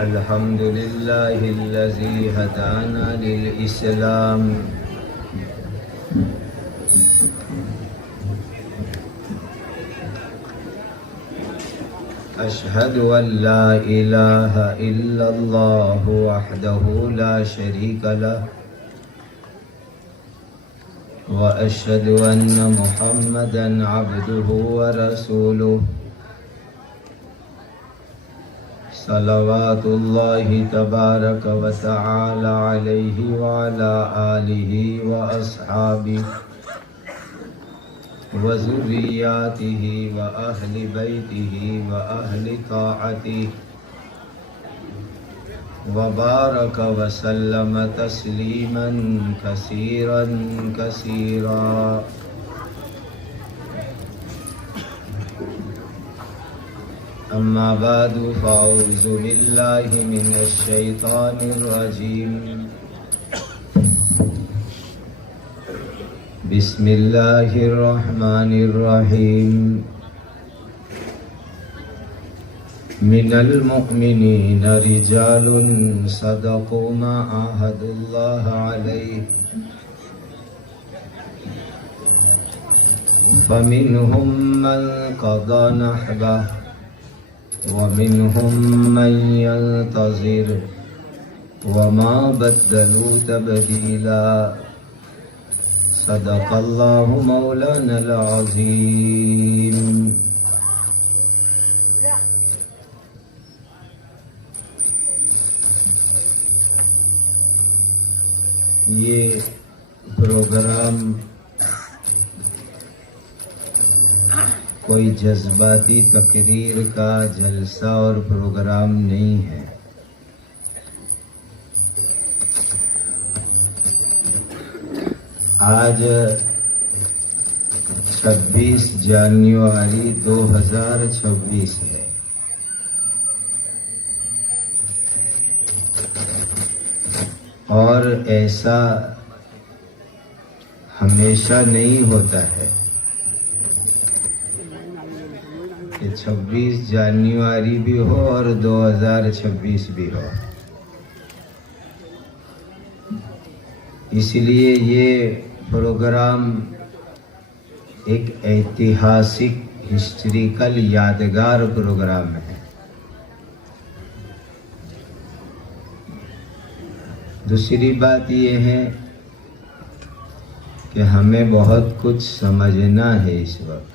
अल्हम्दुलिल्लाहिल्लज़ी हदाना लिल इस्लाम अशहदु अल्ला इलाहा इल्लल्लाह वहदहु ला शरीका लहु व अशहदु अन्ना मुहम्मदन अब्दुहु व रसूलुहु सल्लल्लाहु तबारक व तआला अलैहि व अला आलिहि व अस्हाबिहि व ज़ुर्रिय्यातिहि व अहलि बैतिहि व अहलि ताअतिहि व बारक व सल्लम तस्लीमन कसीरन कसीरा। अम्मा बादु फ़अऊज़ु बिल्लाहि मिनश शैतानिर रजीम। बिस्मिल्लाहिर रहमानिर रहीम। मिनल मुअमिनीना रिजालुन सदक़ू मा आहदुल्लाह अलैहि फमिनहुम मन क़दा नहबह वमिनहुम मन यंतज़िर वमा बद्दलू तब्दीला। सदक़ल्लाहु मौलानल अज़ीम। ये प्रोग्राम कोई जज्बाती तकरीर का जलसा और प्रोग्राम नहीं है। आज 26 जनवरी 2026 है। और ऐसा हमेशा नहीं होता है कि 26 जनवरी भी हो और 2026 भी हो। इसलिए ये प्रोग्राम एक ऐतिहासिक हिस्ट्रिकल यादगार प्रोग्राम है। दूसरी बात ये है कि हमें बहुत कुछ समझना है इस वक्त।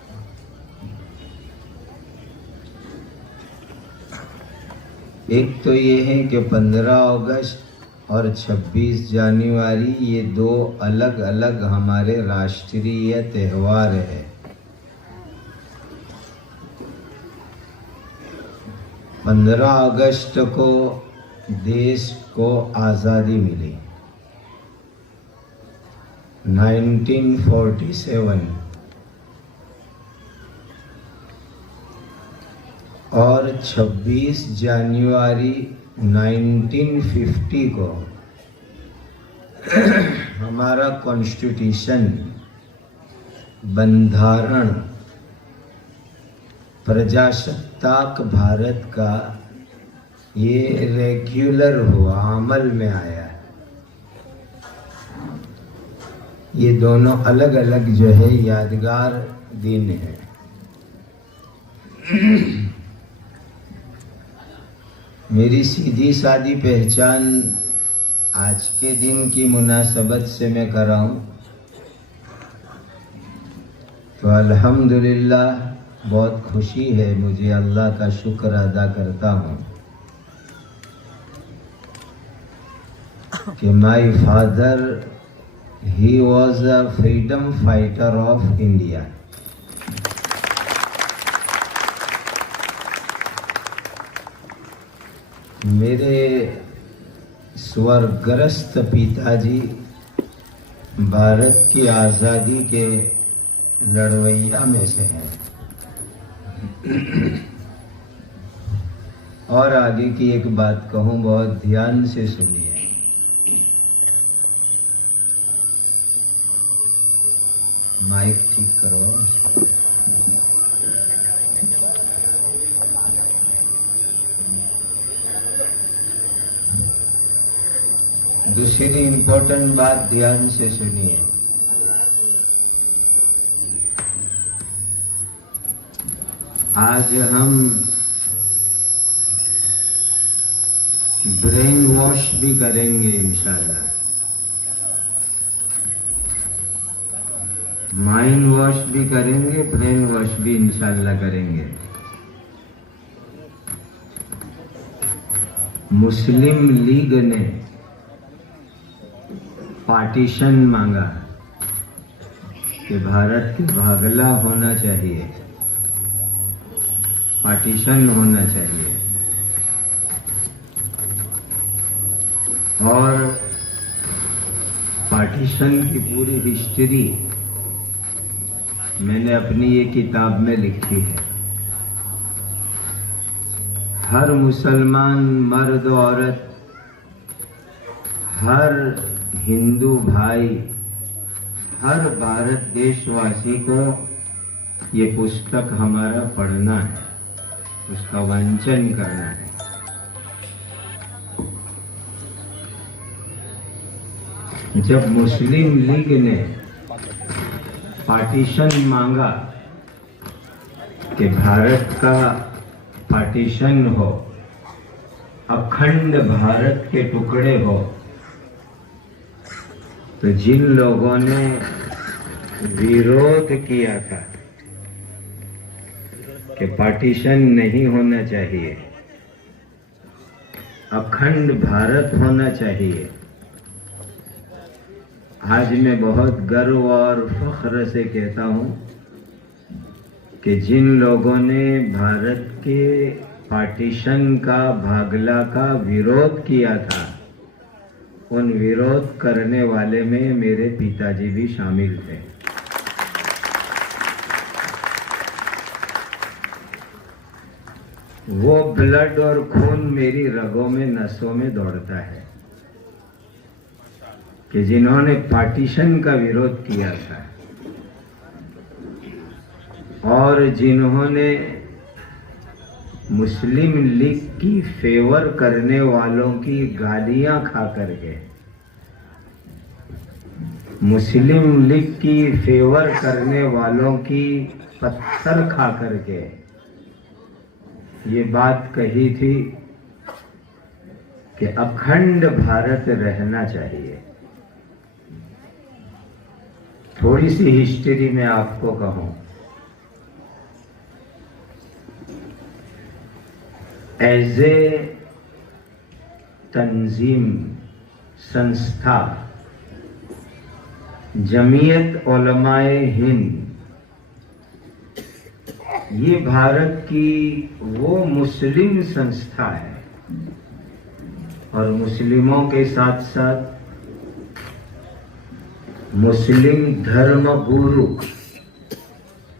एक तो ये है कि 15 अगस्त और 26 जनवरी ये दो अलग अलग हमारे राष्ट्रीय त्यौहार है। 15 अगस्त को देश को आज़ादी मिली 1947 और 26 जनवरी 1950 को हमारा कॉन्स्टिट्यूशन बंधारण प्रजासत्ताक भारत का ये रेगुलर हुआ, अमल में आया। ये दोनों अलग अलग जो है यादगार दिन है। मेरी सीधी सादी पहचान आज के दिन की मुनासबत से मैं कर रहा हूँ। तो अल्हम्दुलिल्लाह बहुत खुशी है मुझे, अल्लाह का शुक्र अदा करता हूँ कि my father he was a freedom fighter of India. मेरे स्वर्गस्थ पिताजी भारत की आज़ादी के लड़वैया में से हैं। और आगे की एक बात कहूँ, बहुत ध्यान से सुनिए। माइक ठीक करो। दूसरी इंपॉर्टेंट बात ध्यान से सुनिए। आज हम ब्रेन वॉश भी करेंगे इंशाल्लाह, माइंड वॉश भी करेंगे, ब्रेन वॉश भी इंशाल्लाह करेंगे। मुस्लिम लीग ने पार्टीशन मांगा कि भारत के भागला होना चाहिए, पार्टीशन होना चाहिए। और पार्टीशन की पूरी हिस्ट्री मैंने अपनी ये किताब में लिखी है। हर मुसलमान मर्द औरत, हर हिंदू भाई, हर भारत देशवासी को ये पुस्तक हमारा पढ़ना है, उसका वांचन करना है। जब मुस्लिम लीग ने पार्टीशन मांगा कि भारत का पार्टीशन हो, अखंड भारत के टुकड़े हो, तो जिन लोगों ने विरोध किया था कि पार्टीशन नहीं होना चाहिए, अखंड भारत होना चाहिए, आज मैं बहुत गर्व और फख्र से कहता हूँ कि जिन लोगों ने भारत के पार्टीशन का, भागला का विरोध किया था, उन विरोध करने वाले में मेरे पिताजी भी शामिल थे। वो ब्लड और खून मेरी रगों में, नसों में दौड़ता है कि जिन्होंने पार्टीशन का विरोध किया था और जिन्होंने मुस्लिम लीग की फेवर करने वालों की गालियां खा करके, मुस्लिम लीग की फेवर करने वालों की पत्थर खा करके ये बात कही थी कि अखंड भारत रहना चाहिए। थोड़ी सी हिस्ट्री में आपको कहूं, एज ए तंजीम, संस्था, जमीयत उलमाए हिंद, ये भारत की वो मुस्लिम संस्था है और मुस्लिमों के साथ साथ मुस्लिम धर्म गुरु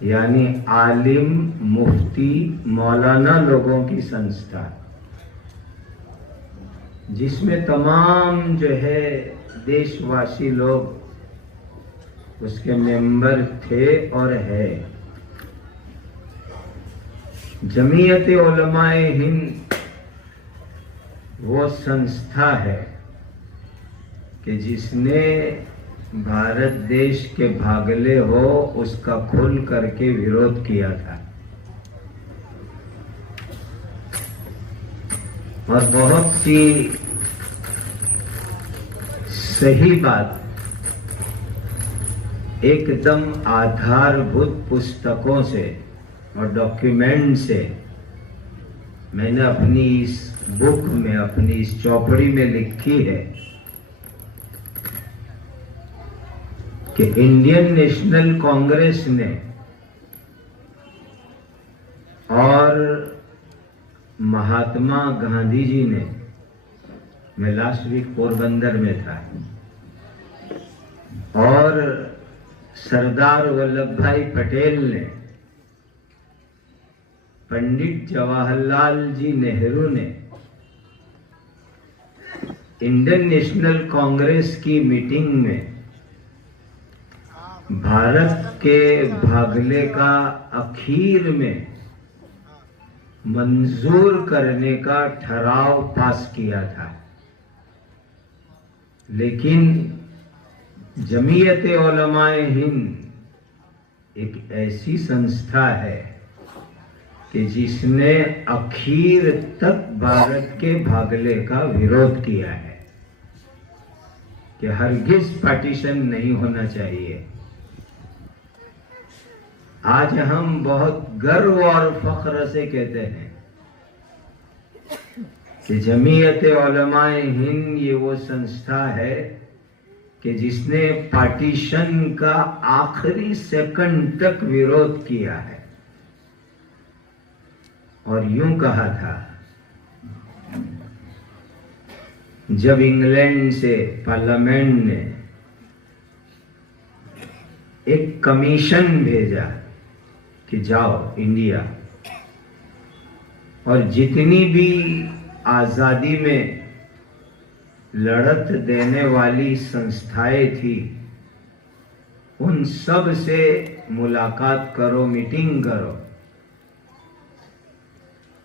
यानी आलिम, मुफ्ती, मौलाना लोगों की संस्था, जिसमें तमाम जो है देशवासी लोग उसके मेंबर थे और है। जमीयत उलमाए हिंद वो संस्था है कि जिसने भारत देश के भागले हो उसका खुल करके विरोध किया था और बहुत सी सही बात एकदम आधारभूत पुस्तकों से और डॉक्यूमेंट से मैंने अपनी इस बुक में, अपनी इस चौपड़ी में लिखी है कि इंडियन नेशनल कांग्रेस ने और महात्मा गांधी जी ने, मैं लास्ट वीक पोरबंदर में था, और सरदार वल्लभ भाई पटेल ने, पंडित जवाहरलाल जी नेहरू ने इंडियन नेशनल कांग्रेस की मीटिंग में भारत के भागले का आखिर में मंजूर करने का ठराव पास किया था। लेकिन जमीयत उलमाए हिंद एक ऐसी संस्था है कि जिसने आखिर तक भारत के भागले का विरोध किया है कि हरगिज पार्टीशन नहीं होना चाहिए। आज हम बहुत गर्व और फख्र से कहते हैं कि जमीयत उलमाए हिंद ये वो संस्था है कि जिसने पार्टीशन का आखिरी सेकंड तक विरोध किया है और यूं कहा था, जब इंग्लैंड से पार्लियामेंट ने एक कमीशन भेजा कि जाओ इंडिया और जितनी भी आजादी में लड़त देने वाली संस्थाएं थी उन सब से मुलाकात करो, मीटिंग करो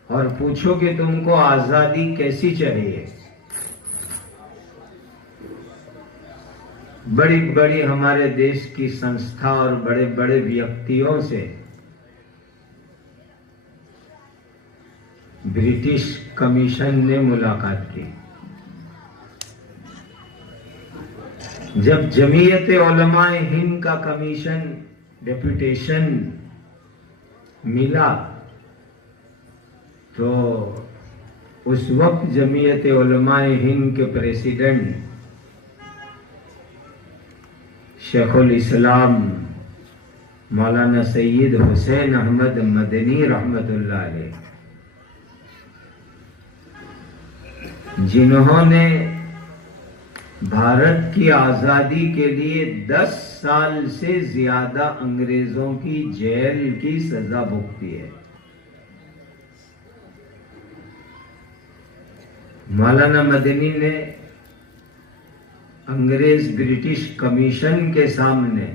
और पूछो कि तुमको आजादी कैसी चाहिए। बड़ी बड़ी हमारे देश की संस्था और बड़े बड़े व्यक्तियों से ब्रिटिश कमीशन ने मुलाकात की। जब जमीयत उलमाए हिंद का कमीशन डेपुटेशन मिला तो उस वक्त जमीयत उलमाए हिंद के प्रेसिडेंट शेखुल इस्लाम मौलाना सैयद हुसैन अहमद मदनी रहमतुल्लाह अलैह, जिन्होंने भारत की आजादी के लिए 10 साल से ज्यादा अंग्रेजों की जेल की सजा भुगती है, मौलाना मदनी ने अंग्रेज ब्रिटिश कमीशन के सामने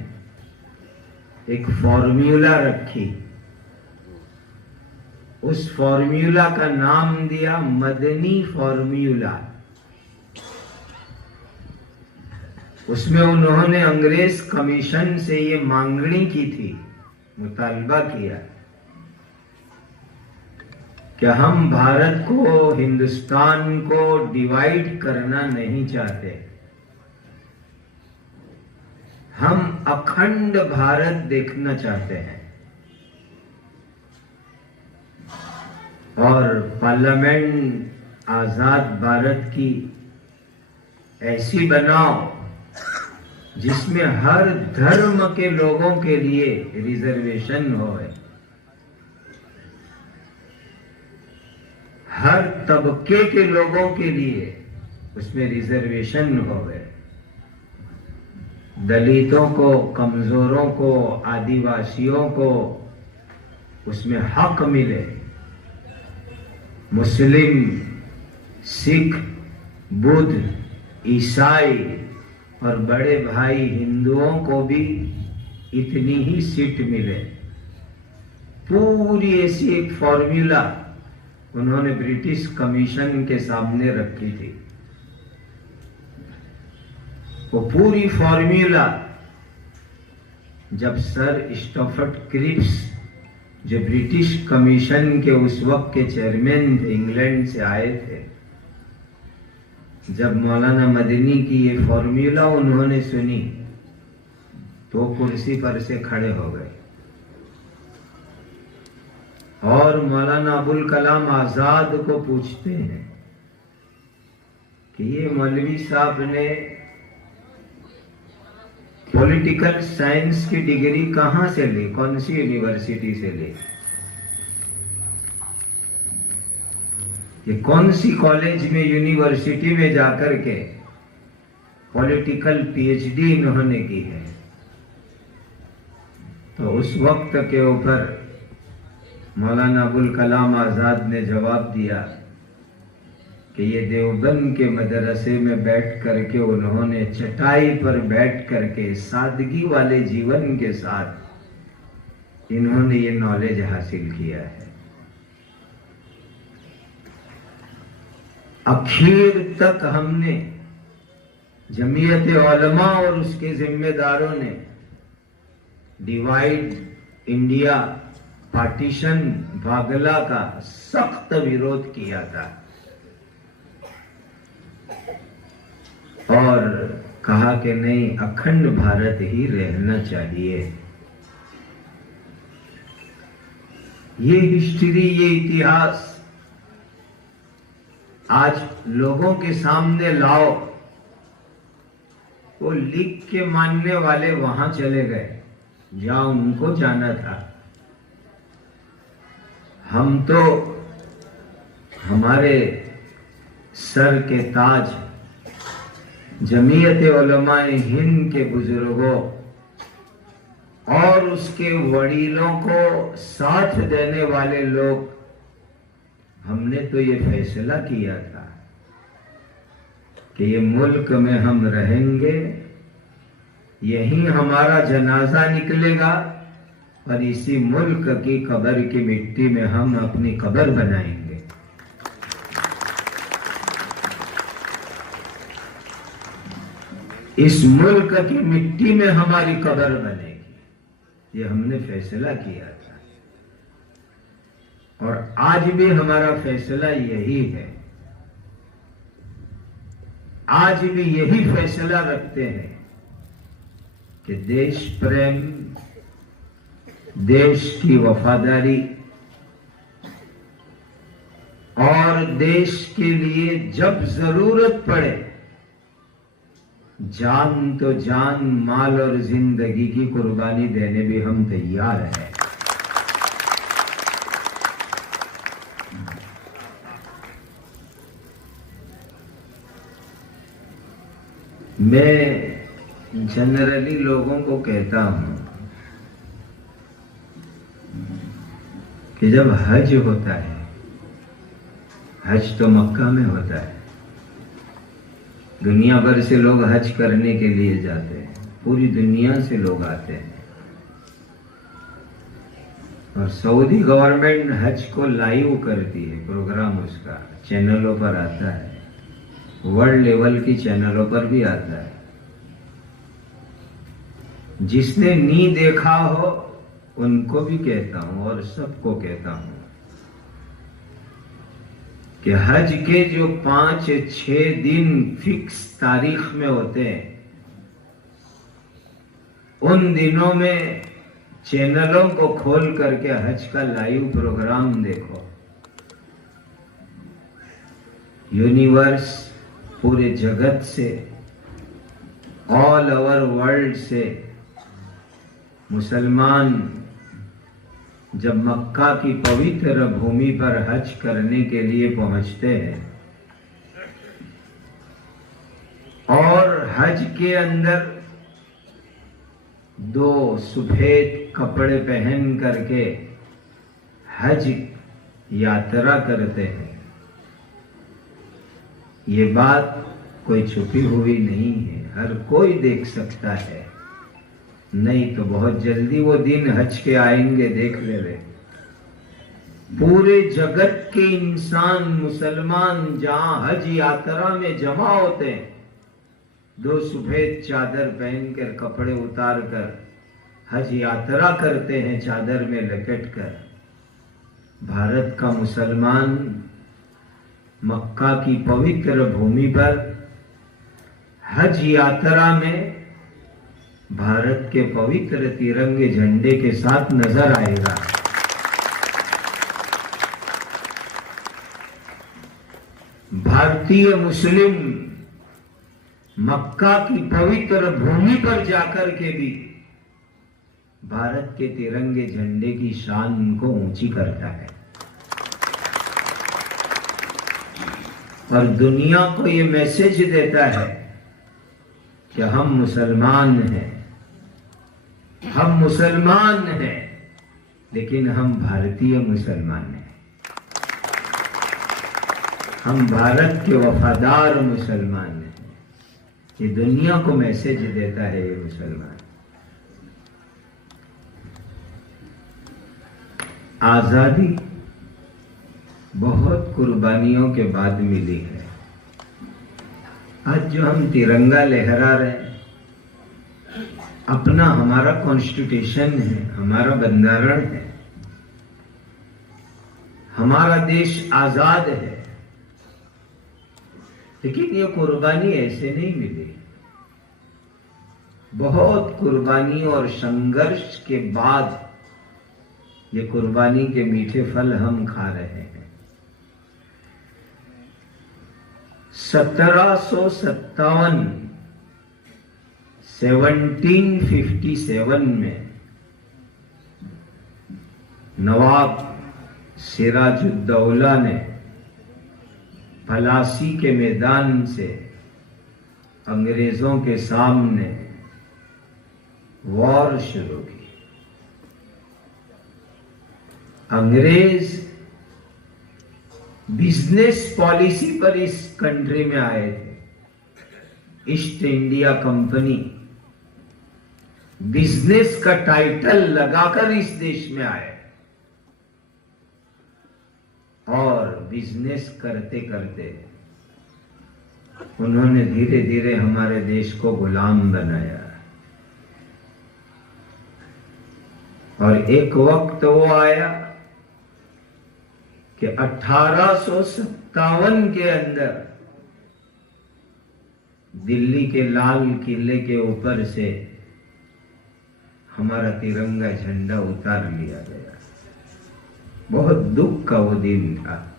एक फॉर्मूला रखी। उस फॉर्मूला का नाम दिया मदनी फॉर्मूला। उसमें उन्होंने अंग्रेज कमीशन से ये मांगनी की थी, मुतालबा किया कि हम भारत को, हिंदुस्तान को डिवाइड करना नहीं चाहते, हम अखंड भारत देखना चाहते हैं और पार्लियामेंट आजाद भारत की ऐसी बनाओ जिसमें हर धर्म के लोगों के लिए रिजर्वेशन होए, हर तबके के लोगों के लिए उसमें रिजर्वेशन होए, दलितों को, कमजोरों को, आदिवासियों को उसमें हक मिले, मुस्लिम, सिख, बुद्ध, ईसाई और बड़े भाई हिंदुओं को भी इतनी ही सीट मिले। पूरी ऐसी एक फॉर्मूला उन्होंने ब्रिटिश कमीशन के सामने रखी थी। वो पूरी फॉर्मूला जब सर स्टफर्ड क्रिप्स, जो ब्रिटिश कमीशन के उस वक्त के चेयरमैन थे, इंग्लैंड से आए थे, जब मौलाना मदनी की ये फॉर्मूला उन्होंने सुनी तो कुर्सी पर से खड़े हो गए और मौलाना अबुल कलाम आजाद को पूछते हैं कि ये मौलवी साहब ने पॉलिटिकल साइंस की डिग्री कहां से ली, कौन सी यूनिवर्सिटी से ली, ये कौन सी कॉलेज में, यूनिवर्सिटी में जाकर के पॉलिटिकल पीएचडी इन्होंने की है। तो उस वक्त के ऊपर मौलाना अबुल कलाम आजाद ने जवाब दिया कि ये देवबंद के मदरसे में बैठ करके उन्होंने चटाई पर बैठ करके सादगी वाले जीवन के साथ इन्होंने ये नॉलेज हासिल किया है। आखिर तक हमने जमीयत उलमा और उसके जिम्मेदारों ने डिवाइड इंडिया, पार्टीशन, भागला का सख्त विरोध किया था और कहा कि नहीं, अखंड भारत ही रहना चाहिए। ये हिस्ट्री, ये इतिहास आज लोगों के सामने लाओ। वो लिख के मानने वाले वहां चले गए जहां उनको जाना था। हम तो हमारे सर के ताज जमीयत उलमाए हिंद के बुजुर्गों और उसके वडीलों को साथ देने वाले लोग, हमने तो ये फैसला किया था कि ये मुल्क में हम रहेंगे, यहीं हमारा जनाजा निकलेगा और इसी मुल्क की कब्र की मिट्टी में हम अपनी कब्र बनाएंगे। इस मुल्क की मिट्टी में हमारी कब्र बनेगी, ये हमने फैसला किया था और आज भी हमारा फैसला यही है। आज भी यही फैसला रखते हैं कि देश प्रेम, देश की वफादारी और देश के लिए जब जरूरत पड़े जान तो जान, माल और जिंदगी की कुर्बानी देने भी हम तैयार हैं। मैं जनरली लोगों को कहता हूं कि जब हज होता है, हज तो मक्का में होता है, दुनिया भर से लोग हज करने के लिए जाते हैं, पूरी दुनिया से लोग आते हैं और सऊदी गवर्नमेंट हज को लाइव करती है, प्रोग्राम उसका चैनलों पर आता है, वर्ल्ड लेवल की चैनलों पर भी आता है। जिसने नहीं देखा हो उनको भी कहता हूं और सबको कहता हूं कि हज के जो 5-6 दिन फिक्स तारीख में होते हैं, उन दिनों में चैनलों को खोल करके हज का लाइव प्रोग्राम देखो। यूनिवर्स, पूरे जगत से, ऑल ओवर वर्ल्ड से मुसलमान जब मक्का की पवित्र भूमि पर हज करने के लिए पहुंचते हैं और हज के अंदर 2 सफेद कपड़े पहन करके हज यात्रा करते हैं, ये बात कोई छुपी हुई नहीं है, हर कोई देख सकता है। नहीं तो बहुत जल्दी वो दिन हज के आएंगे, देख ले वे। पूरे जगत के इंसान, मुसलमान जहां हज यात्रा में जमा होते हैं, 2 सफेद चादर पहनकर, कपड़े उतार कर हज यात्रा करते हैं, चादर में लपेट कर। भारत का मुसलमान मक्का की पवित्र भूमि पर हज यात्रा में भारत के पवित्र तिरंगे झंडे के साथ नजर आएगा। भारतीय मुस्लिम मक्का की पवित्र भूमि पर जाकर के भी भारत के तिरंगे झंडे की शान को ऊंची करता है और दुनिया को ये मैसेज देता है कि हम मुसलमान हैं, हम मुसलमान हैं, लेकिन हम भारतीय मुसलमान हैं, हम भारत के वफादार मुसलमान हैं। ये दुनिया को मैसेज देता है ये मुसलमान। आजादी बहुत कुर्बानियों के बाद मिली है। आज जो हम तिरंगा लहरा रहे हैं, अपना हमारा कॉन्स्टिट्यूशन है, हमारा बंधारण है, हमारा देश आजाद है, लेकिन ये कुर्बानी ऐसे नहीं मिली। बहुत कुर्बानी और संघर्ष के बाद ये कुर्बानी के मीठे फल हम खा रहे हैं। 1757 में नवाब सिराजुद्दौला ने पलासी के मैदान से अंग्रेजों के सामने वॉर शुरू की। अंग्रेज बिजनेस पॉलिसी पर इस कंट्री में आए थे। ईस्ट इंडिया कंपनी बिजनेस का टाइटल लगाकर इस देश में आए और बिजनेस करते करते उन्होंने धीरे धीरे हमारे देश को गुलाम बनाया। और एक वक्त वो आया कि 1857 के अंदर दिल्ली के लाल किले के ऊपर से हमारा तिरंगा झंडा उतार लिया गया। बहुत दुख का वो दिन था।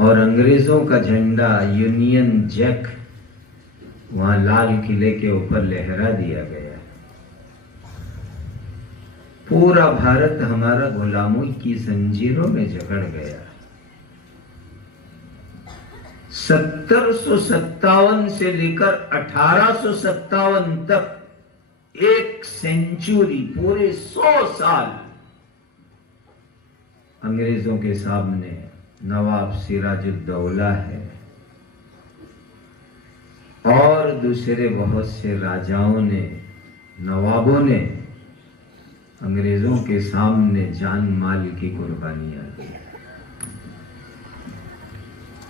और अंग्रेजों का झंडा यूनियन जैक वहां लाल किले के ऊपर लहरा दिया गया। पूरा भारत हमारा गुलामों की जंजीरों में जकड़ गया। 1757 से लेकर 1857 तक एक सेंचुरी, पूरे 100 साल अंग्रेजों के सामने नवाब सिराजुद्दौला है और दूसरे बहुत से राजाओं ने, नवाबों ने अंग्रेजों के सामने जान माल की कुर्बानियां दी।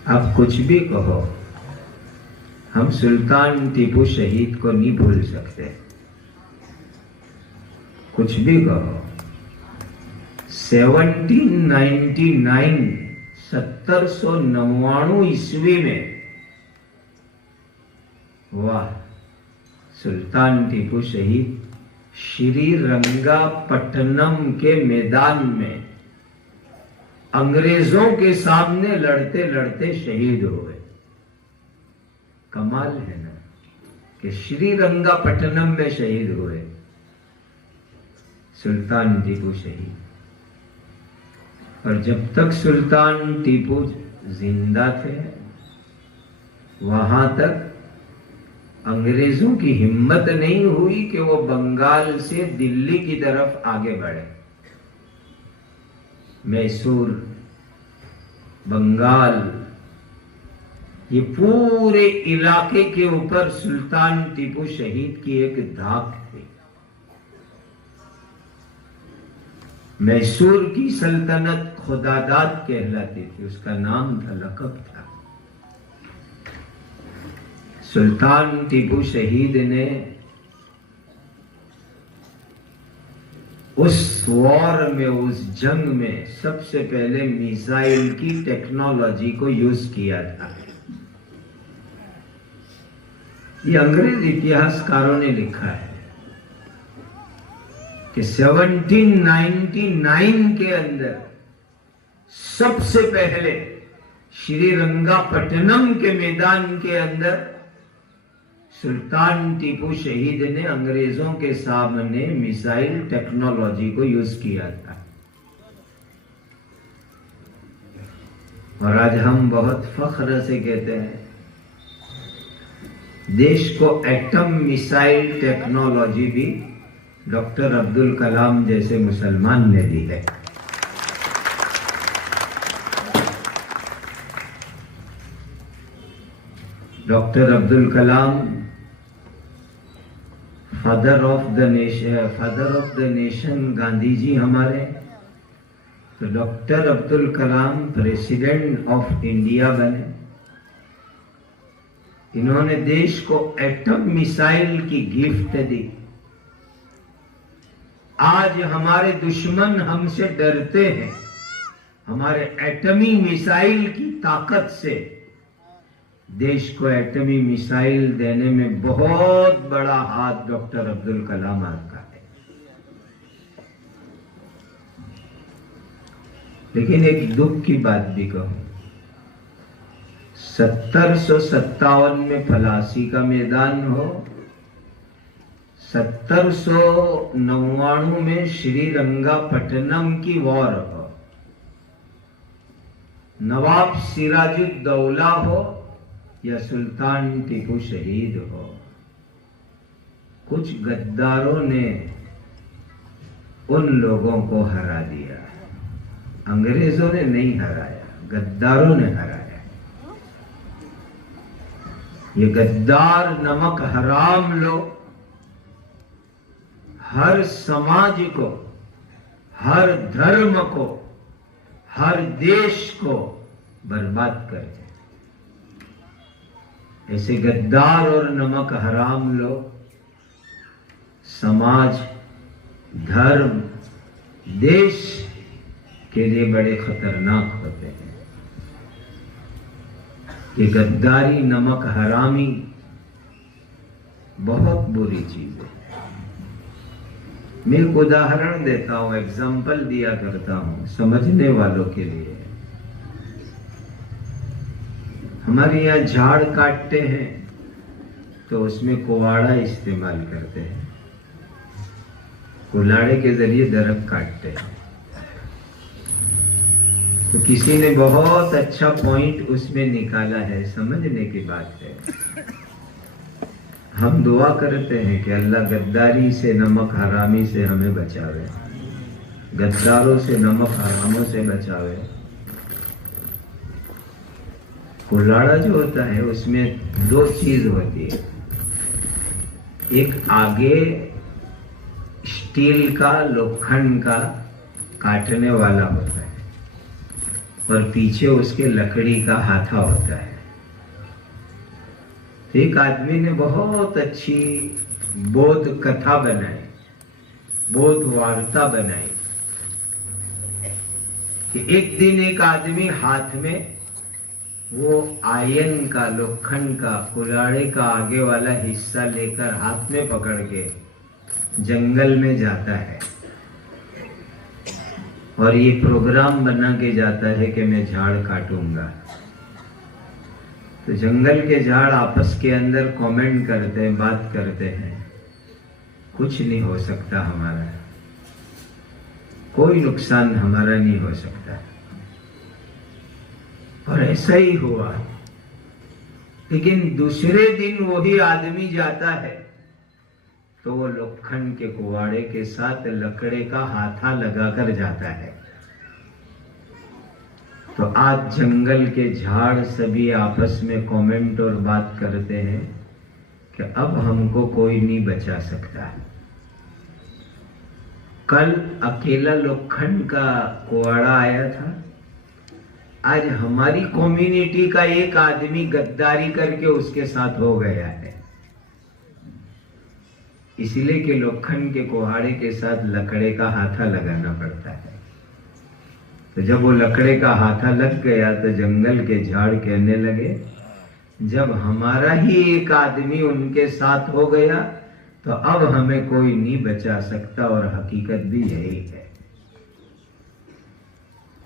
आप कुछ भी कहो, हम सुल्तान टीपू शहीद को नहीं भूल सकते। कुछ भी कहो। 1799 ईस्वी में वाह, सुल्तान टीपू शहीद श्रीरंगापट्टनम के मैदान में अंग्रेजों के सामने लड़ते लड़ते शहीद हुए। कमाल है ना कि श्रीरंगापट्टनम में शहीद हुए सुल्तान टीपू शहीद। और जब तक सुल्तान टीपू जिंदा थे वहां तक अंग्रेजों की हिम्मत नहीं हुई कि वो बंगाल से दिल्ली की तरफ आगे बढ़े। मैसूर, बंगाल, ये पूरे इलाके के ऊपर सुल्तान टीपू शहीद की एक धाक थी। मैसूर की सल्तनत खुदादाद कहलाती थी, उसका नाम था, लक़ब था। सुल्तान टीपू शहीद ने उस वॉर में, उस जंग में सबसे पहले मिसाइल की टेक्नोलॉजी को यूज किया था। ये अंग्रेज इतिहासकारों ने लिखा है कि 1799 के अंदर सबसे पहले श्रीरंगापट्टनम के मैदान के अंदर सुल्तान टीपू शहीद ने अंग्रेजों के सामने मिसाइल टेक्नोलॉजी को यूज किया था। और आज हम बहुत फख्र से कहते हैं देश को एटम मिसाइल टेक्नोलॉजी भी डॉक्टर अब्दुल कलाम जैसे मुसलमान ने दी है। Doctor Abdul Kalam father of the nation Gandhi ji हमारे, तो doctor Abdul Kalam president of India बने। इन्होंने देश को एटम मिसाइल की गिफ्ट दी। आज हमारे दुश्मन हमसे डरते हैं, हमारे एटमी मिसाइल की ताकत से। देश को एटमी मिसाइल देने में बहुत बड़ा हाथ डॉक्टर अब्दुल कलाम का है। लेकिन एक दुख की बात भी कहूं, 1757 में पलासी का मैदान हो, 1799 में श्रीरंगापट्टनम की वॉर हो, नवाब सिराजुद्दौला हो या सुल्तान टीपू शहीद हो, कुछ गद्दारों ने उन लोगों को हरा दिया। अंग्रेजों ने नहीं हराया, गद्दारों ने हराया। ये गद्दार नमक हराम लोग हर समाज को, हर धर्म को, हर देश को बर्बाद करते हैं। ऐसे गद्दार और नमक हराम लोग समाज, धर्म, देश के लिए बड़े खतरनाक होते हैं। ये गद्दारी, नमक हरामी बहुत बुरी चीज है। मैं एक उदाहरण देता हूं, एग्जाम्पल दिया करता हूं समझने वालों के लिए। हमारे यहाँ झाड़ काटते हैं तो उसमें कुवाड़ा इस्तेमाल करते हैं, कुल्हाड़े के जरिए दरख्त काटते हैं। तो किसी ने बहुत अच्छा पॉइंट उसमें निकाला है, समझने की बात है। हम दुआ करते हैं कि अल्लाह गद्दारी से, नमक हरामी से हमें बचावे, गद्दारों से, नमक हरामों से बचावे। कुल्हाड़ा जो होता है उसमें दो चीज होती है, एक आगे स्टील का, लोखंड का काटने वाला होता है और पीछे उसके लकड़ी का हाथा होता है। एक आदमी ने बहुत अच्छी बोध कथा बनाई, बोध वार्ता बनाई कि एक दिन एक आदमी हाथ में वो आयन का, लोखंड का, कुल्हाड़े का आगे वाला हिस्सा लेकर हाथ में पकड़ के जंगल में जाता है और ये प्रोग्राम बना के जाता है कि मैं झाड़ काटूंगा। तो जंगल के झाड़ आपस के अंदर कमेंट करते हैं, बात करते हैं, कुछ नहीं हो सकता हमारा, कोई नुकसान हमारा नहीं हो सकता। और ऐसा ही हुआ। लेकिन दूसरे दिन वही आदमी जाता है तो वो लोखंड के कुवाड़े के साथ लकड़े का हाथा लगाकर जाता है। तो आज जंगल के झाड़ सभी आपस में कमेंट और बात करते हैं कि अब हमको कोई नहीं बचा सकता। कल अकेला लोखंड का कुवाड़ा आया था, आज हमारी कम्युनिटी का एक आदमी गद्दारी करके उसके साथ हो गया है। इसलिए कि लोखंड के कुहाड़े के साथ लकड़े का हाथा लगाना पड़ता है। तो जब वो लकड़े का हाथा लग गया तो जंगल के झाड़ कहने लगे, जब हमारा ही एक आदमी उनके साथ हो गया तो अब हमें कोई नहीं बचा सकता। और हकीकत भी यही है।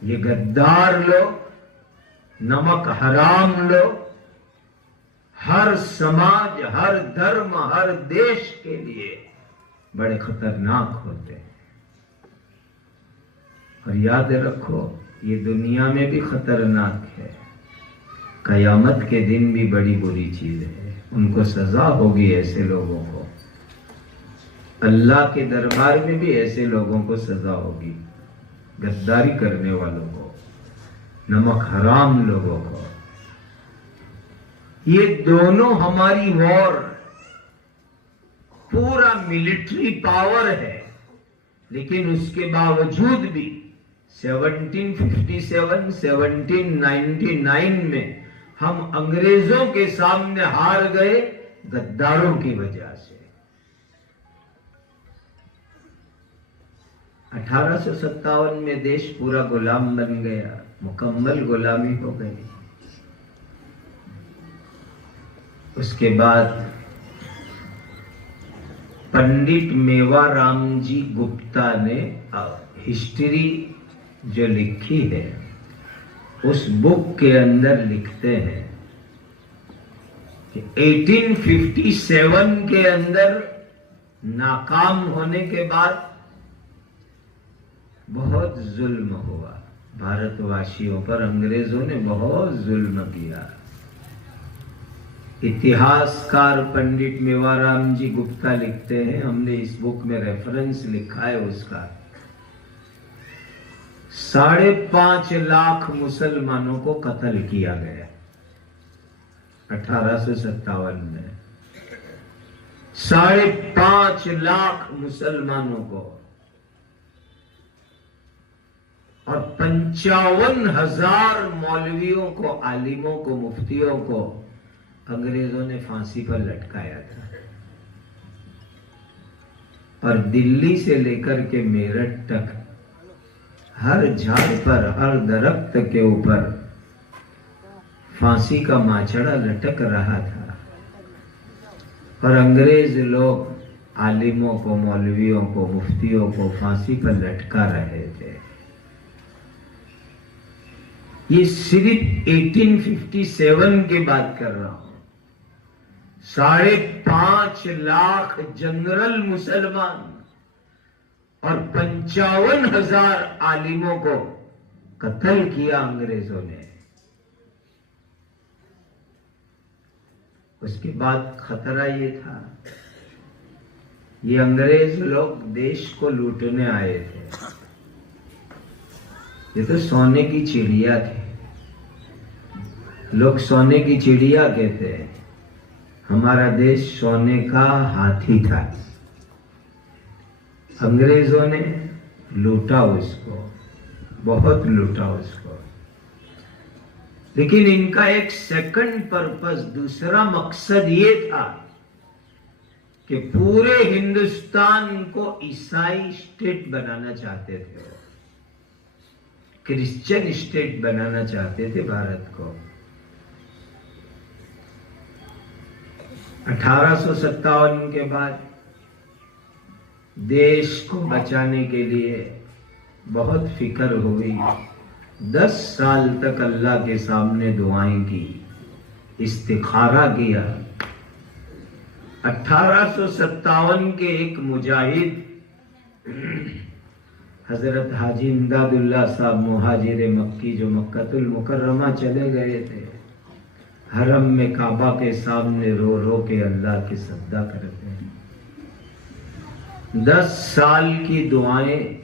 ये गद्दार लोग, नमक हराम लोग हर समाज, हर धर्म, हर देश के लिए बड़े खतरनाक होते हैं। और याद रखो, ये दुनिया में भी खतरनाक है, कयामत के दिन भी बड़ी बुरी चीज है। उनको सजा होगी ऐसे लोगों को, अल्लाह के दरबार में भी ऐसे लोगों को सजा होगी, गद्दारी करने वालों को, नमक हराम लोगों को। ये दोनों हमारी वॉर पूरा मिलिट्री पावर है, लेकिन उसके बावजूद भी 1757, 1799 में हम अंग्रेजों के सामने हार गए गद्दारों की वजह से। 1857 में देश पूरा गुलाम बन गया, मुकम्मल गुलामी हो गई। उसके बाद पंडित मेवाराम जी गुप्ता ने हिस्ट्री जो लिखी है उस बुक के अंदर लिखते हैं कि 1857 के अंदर नाकाम होने के बाद बहुत जुल्म हुआ भारतवासियों पर। अंग्रेजों ने बहुत जुल्म किया। इतिहासकार पंडित मेवाराम जी गुप्ता लिखते हैं, हमने इस बुक में रेफरेंस लिखा है उसका, 5.5 लाख मुसलमानों को कत्ल किया गया 1857 में। 5.5 लाख मुसलमानों को और 55,000 मौलवियों को, आलिमों को, मुफ्तियों को अंग्रेजों ने फांसी पर लटकाया था। और दिल्ली से लेकर के मेरठ तक हर झाड़ पर, हर दरख्त के ऊपर फांसी का माचड़ा लटक रहा था और अंग्रेज लोग आलिमों को, मौलवियों को, मुफ्तियों को फांसी पर लटका रहे थे। ये सिर्फ 1857 की बात कर रहा हूं। 5.5 लाख जनरल मुसलमान और 55,000 आलिमों को कत्ल किया अंग्रेजों ने। उसके बाद खतरा ये था, ये अंग्रेज लोग देश को लूटने आए थे। ये तो सोने की चिड़िया थी, लोग सोने की चिड़िया कहते हैं, हमारा देश सोने का हाथी था। अंग्रेजों ने लूटा उसको, बहुत लूटा उसको। लेकिन इनका एक सेकंड पर्पस, दूसरा मकसद ये था कि पूरे हिंदुस्तान को ईसाई स्टेट बनाना चाहते थे, क्रिश्चियन स्टेट बनाना चाहते थे भारत को। 1857 के बाद देश को बचाने के लिए बहुत फिक्र हुई। 10 साल तक अल्लाह के सामने दुआएं की, इस्तिखारा किया। 1857 के एक मुजाहिद हजरत हाजी इमदादुल्लाह साहब मुहाजिर मक्की, जो मक्कतुल मुकर्रमा चले गए थे, हरम में काबा के सामने रो रो के अल्लाह की सजदा करते हैं। 10 साल की दुआएं,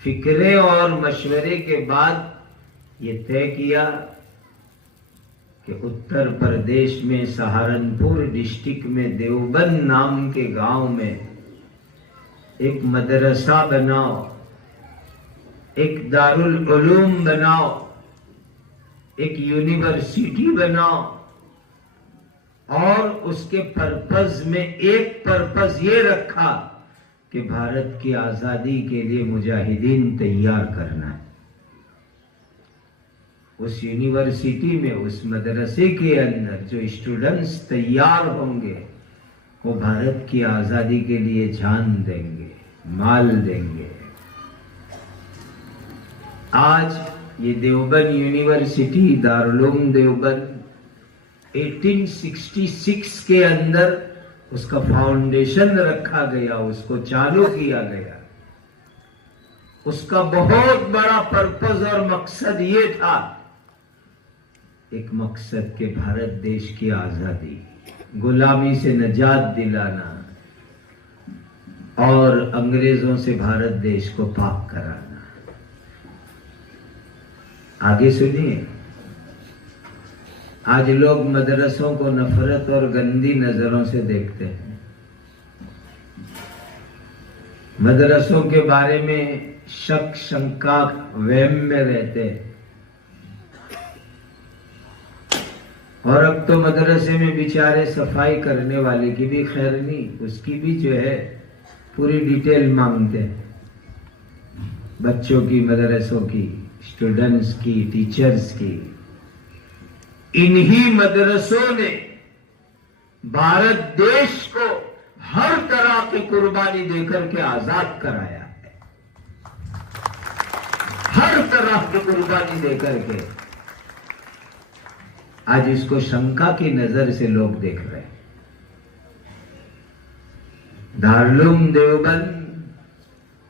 फिक्रे और मशवरे के बाद ये तय किया कि उत्तर प्रदेश में सहारनपुर डिस्ट्रिक्ट में देवबंद नाम के गांव में एक मदरसा बनाओ, एक दारुल उलूम बनाओ, एक यूनिवर्सिटी बनाओ। और उसके पर्पस में एक पर्पस ये रखा कि भारत की आजादी के लिए मुजाहिदीन तैयार करना है। उस यूनिवर्सिटी में, उस मदरसे के अंदर जो स्टूडेंट्स तैयार होंगे वो भारत की आजादी के लिए जान देंगे, माल देंगे। आज ये देवबंद यूनिवर्सिटी, दारुल देवबंद 1866 के अंदर उसका फाउंडेशन रखा गया, उसको चालू किया गया। उसका बहुत बड़ा पर्पस और मकसद ये था, एक मकसद के भारत देश की आजादी, गुलामी से निजात दिलाना और अंग्रेजों से भारत देश को पाक कराना। आगे सुनिए। आज लोग मदरसों को नफरत और गंदी नजरों से देखते हैं। मदरसों के बारे में शक, शंका, वहम में रहते हैं। और अब तो मदरसे में बेचारे सफाई करने वाले की भी खैर नहीं, उसकी भी जो है पूरी डिटेल मांगते हैं, बच्चों की, मदरसों की, स्टूडेंट्स की, टीचर्स की। इन्हीं मदरसों ने भारत देश को हर तरह की कुर्बानी देकर के आजाद कराया है, हर तरह की कुर्बानी देकर के। आज इसको शंका की नजर से लोग देख रहे हैं। दारुल देवबंद,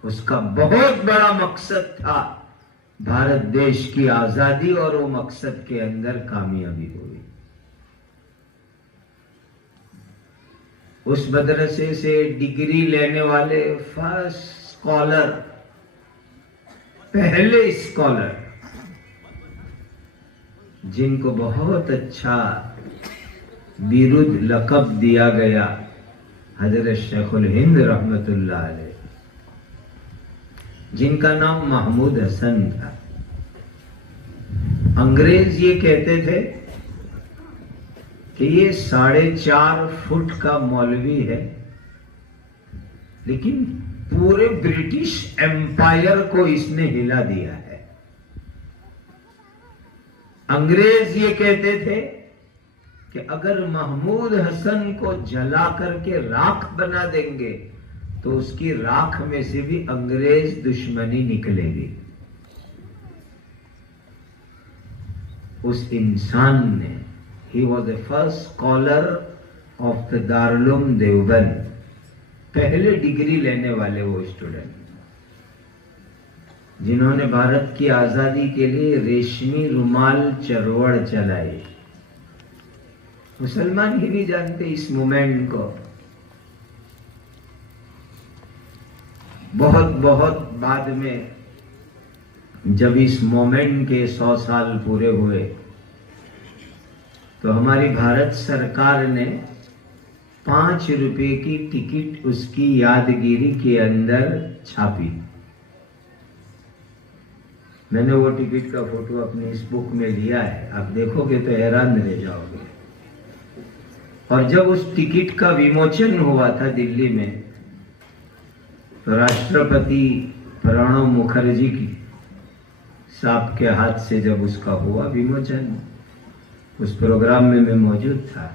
उसका बहुत बड़ा मकसद था भारत देश की आजादी, और वो मकसद के अंदर कामयाबी हुई। उस मदरसे से डिग्री लेने वाले फर्स्ट स्कॉलर, पहले स्कॉलर, जिनको बहुत अच्छा बिरुद लक़ब दिया गया, हजरत शेखुल हिंद रहमतुल्लाह अलैह, जिनका नाम महमूद हसन था। अंग्रेज ये कहते थे कि ये 4.5 फुट का मौलवी है, लेकिन पूरे ब्रिटिश एम्पायर को इसने हिला दिया है। अंग्रेज ये कहते थे कि अगर महमूद हसन को जला करके राख बना देंगे तो उसकी राख में से भी अंग्रेज दुश्मनी निकलेगी। उस इंसान ने, he was the first scholar of the Darul Deoband, पहले डिग्री लेने वाले वो स्टूडेंट, जिन्होंने भारत की आजादी के लिए रेशमी रुमाल चरवड़ चलाई। मुसलमान ही नहीं जानते इस मूवमेंट को। बहुत बहुत बाद में जब इस मूवमेंट के 100 साल पूरे हुए तो हमारी भारत सरकार ने 5 रुपए की टिकट उसकी यादगिरी के अंदर छापी। मैंने वो टिकट का फोटो अपनी इस बुक में लिया है, आप देखोगे तो हैरान रह जाओगे। और जब उस टिकट का विमोचन हुआ था दिल्ली में, तो राष्ट्रपति प्रणब मुखर्जी की साहब के हाथ से जब उसका हुआ विमोचन, उस प्रोग्राम में मैं मौजूद था।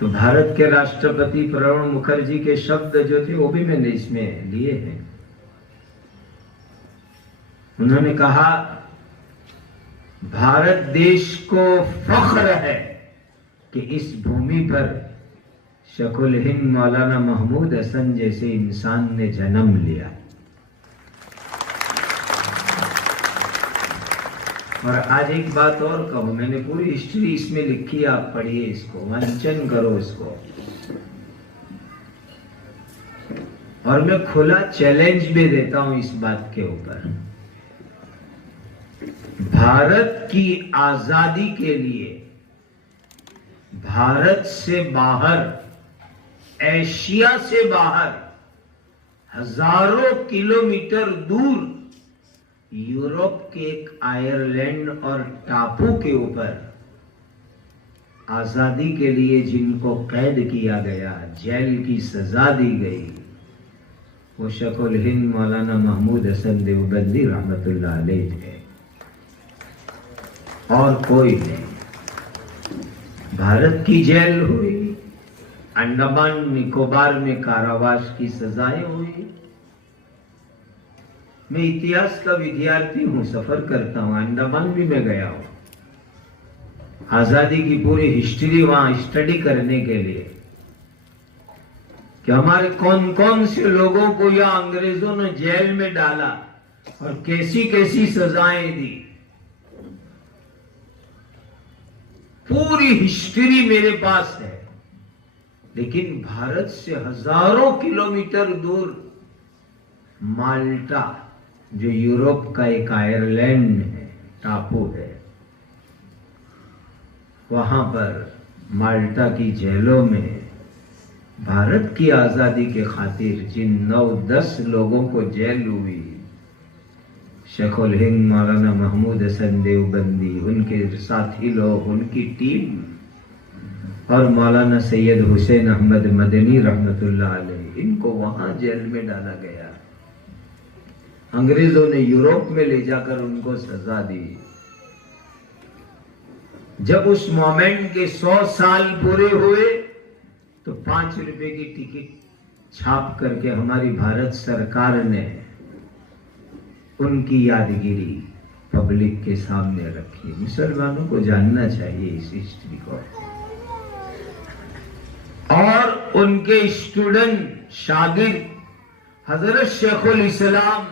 तो भारत के राष्ट्रपति प्रणब मुखर्जी के शब्द जो थे वो भी मैंने इसमें लिए हैं। उन्होंने कहा, भारत देश को फख्र है कि इस भूमि पर शेखुल हिंद मौलाना महमूद हसन जैसे इंसान ने जन्म लिया। और आज एक बात और कहूं, मैंने पूरी हिस्ट्री इसमें लिखी है, आप पढ़िए इसको, वांचन करो इसको। और मैं खुला चैलेंज भी देता हूं इस बात के ऊपर, भारत की आजादी के लिए भारत से बाहर, एशिया से बाहर, हजारों किलोमीटर दूर यूरोप के एक आयरलैंड और टापू के ऊपर आजादी के लिए जिनको कैद किया गया, जेल की सजा दी गई, वो शेखुल हिंद मौलाना महमूद हसन देवबंदी रहमतुल्लाह अलैह थे, और कोई नहीं। भारत की जेल हुई, अंडमान निकोबार में कारावास की सजाएं हुई। मैं इतिहास का विद्यार्थी हूं, सफर करता हूं, अंडमान भी मैं गया हूं आजादी की पूरी हिस्ट्री वहां स्टडी करने के लिए, कि हमारे कौन कौन से लोगों को या अंग्रेजों ने जेल में डाला और कैसी कैसी सजाएं दी। पूरी हिस्ट्री मेरे पास है। लेकिन भारत से हजारों किलोमीटर दूर माल्टा, जो यूरोप का एक आयरलैंड है, टापू है, वहां पर माल्टा की जेलों में भारत की आजादी के खातिर जिन 9-10 लोगों को जेल हुई, शेखुल हिंद मौलाना महमूद हसन देवबंदी, उनके साथी लोग, उनकी टीम और मौलाना सैयद हुसैन अहमद मदनी रहमतुल्लाह अलैह, इनको वहां जेल में डाला गया। अंग्रेजों ने यूरोप में ले जाकर उनको सजा दी। जब उस मोमेंट के 100 साल पूरे हुए तो 5 रुपए की टिकट छाप करके हमारी भारत सरकार ने उनकी यादगिरी पब्लिक के सामने रखी। मुसलमानों को जानना चाहिए इस हिस्ट्री को। और उनके स्टूडेंट शागिर्द हजरत शेखुल इस्लाम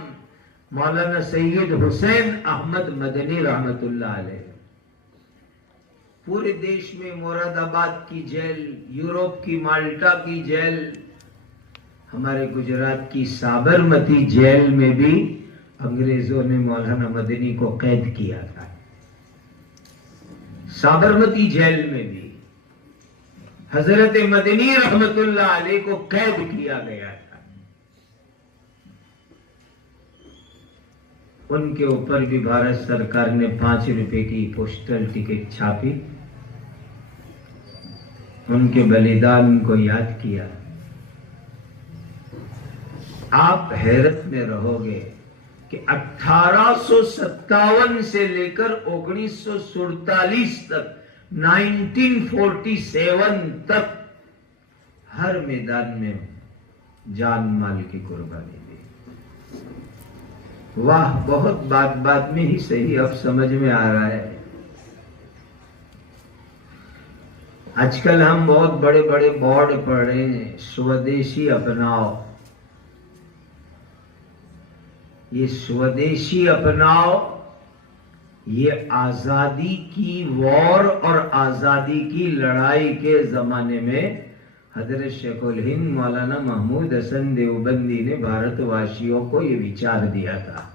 मौलाना सैयद हुसैन अहमद मदनी रहमतुल्लाह अलैह, पूरे देश में मुरादाबाद की जेल, यूरोप की माल्टा की जेल, हमारे गुजरात की साबरमती जेल में भी अंग्रेजों ने मौलाना मदनी को कैद किया था। साबरमती जेल में भी हजरत मदनी रहमतुल्लाह अलैह को कैद किया गया था। उनके ऊपर भी भारत सरकार ने 5 रुपए की पोस्टल टिकट छापी, उनके बलिदान को याद किया। आप हैरत में रहोगे कि 1857 से लेकर 1947 तक, 1947 तक हर मैदान में जान माल की कुर्बानी दी। वाह, बहुत बात बात में ही सही अब समझ में आ रहा है। आजकल हम बहुत बड़े बड़े बोर्ड पढ़ रहे हैं, स्वदेशी अपनाओ। ये स्वदेशी अपनाओ, ये आजादी की वॉर और आजादी की लड़ाई के जमाने में हजरत शेखुल हिंद मौलाना महमूद हसन देवबंदी ने भारतवासियों को ये विचार दिया था।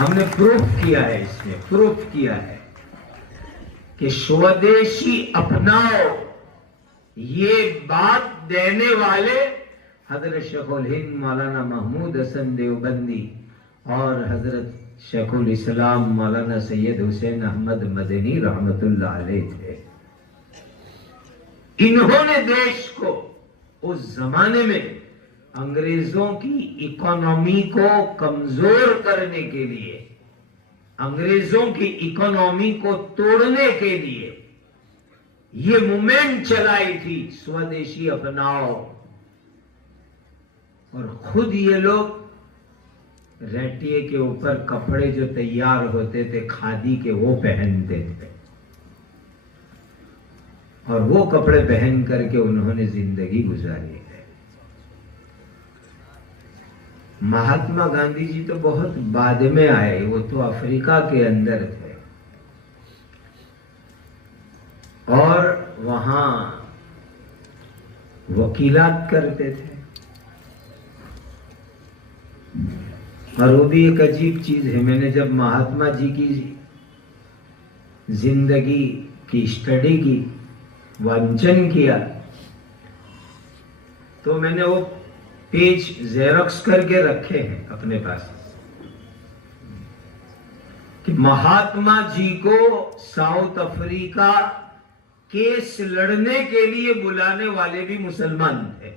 हमने प्रूफ किया है, इसमें प्रूफ किया है कि स्वदेशी अपनाओ, ये बात देने वाले हजरत शेखुल हिंद मौलाना महमूद हसन देवबंदी और हजरत शेखुल इस्लाम मौलाना सैयद हुसैन अहमद मदनी रहमतुल्लाह अलैह थे। इन्होंने देश को उस जमाने में अंग्रेजों की इकोनॉमी को कमजोर करने के लिए, अंग्रेजों की इकोनॉमी को तोड़ने के लिए ये मूवमेंट चलाई थी, स्वदेशी अपनाओ। और खुद ये लोग रेटिए के ऊपर कपड़े जो तैयार होते थे खादी के, वो पहनते थे और वो कपड़े पहन करके उन्होंने जिंदगी गुजारी है। महात्मा गांधी जी तो बहुत बाद में आए, वो तो अफ्रीका के अंदर थे और वहां वकीलात करते थे। और वो भी एक अजीब चीज है, मैंने जब महात्मा जी की जिंदगी की स्टडी की, वांचन किया, तो मैंने वो पेज जेरॉक्स करके रखे हैं अपने पास कि महात्मा जी को साउथ अफ्रीका केस लड़ने के लिए बुलाने वाले भी मुसलमान थे।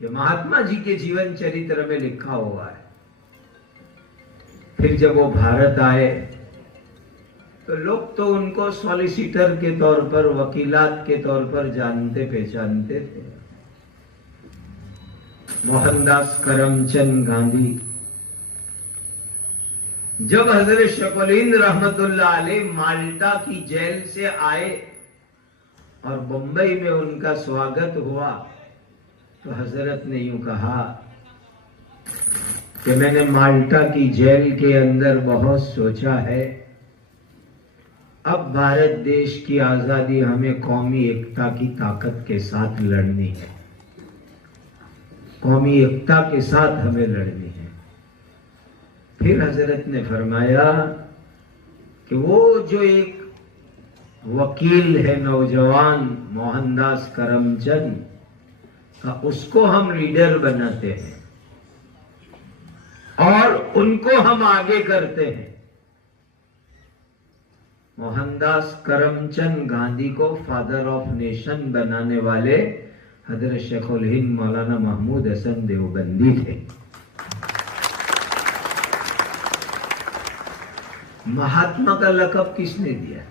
ये महात्मा जी के जीवन चरित्र में लिखा हुआ है। फिर जब वो भारत आए तो लोग तो उनको सॉलिसिटर के तौर पर, वकीलात के तौर पर जानते पहचानते थे। मोहनदास करमचंद गांधी जब हजरत शेखुल हिंद रहमतुल्लाह अलैह माल्टा की जेल से आए और बंबई में उनका स्वागत हुआ, तो हजरत ने यूं कहा कि मैंने माल्टा की जेल के अंदर बहुत सोचा है, अब भारत देश की आजादी हमें कौमी एकता की ताकत के साथ लड़नी है, कौमी एकता के साथ हमें लड़नी है। फिर हजरत ने फरमाया कि वो जो एक वकील है नौजवान मोहनदास करमचंद का, उसको हम लीडर बनाते हैं और उनको हम आगे करते हैं। मोहनदास करमचंद गांधी को फादर ऑफ नेशन बनाने वाले हजरत शेखुल हिंद मौलाना महमूद हसन देवबंदी थे। महात्मा का लक़ब किसने दिया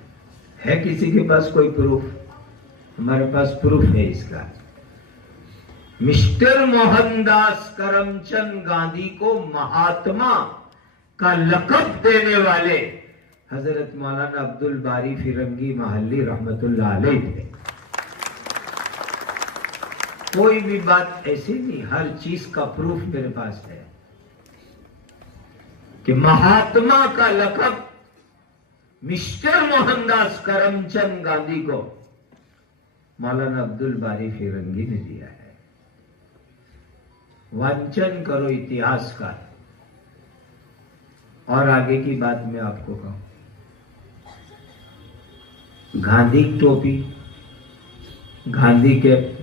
है? किसी के पास कोई प्रूफ? हमारे पास प्रूफ है इसका। मिस्टर मोहनदास करमचंद गांधी को महात्मा का लक़ब देने वाले हजरत मौलाना अब्दुल बारी फिरंगी महल्ली रहमतुल्लाह अलैह थे। कोई भी बात ऐसी नहीं, हर चीज का प्रूफ मेरे पास है कि महात्मा का लक़ब मिस्टर मोहनदास करमचंद गांधी को मौलाना अब्दुल बारी फिरंगी ने दिया है। वांचन करो इतिहास का। और आगे की बात मैं आपको कहूं, गांधी टोपी, गांधी कैप,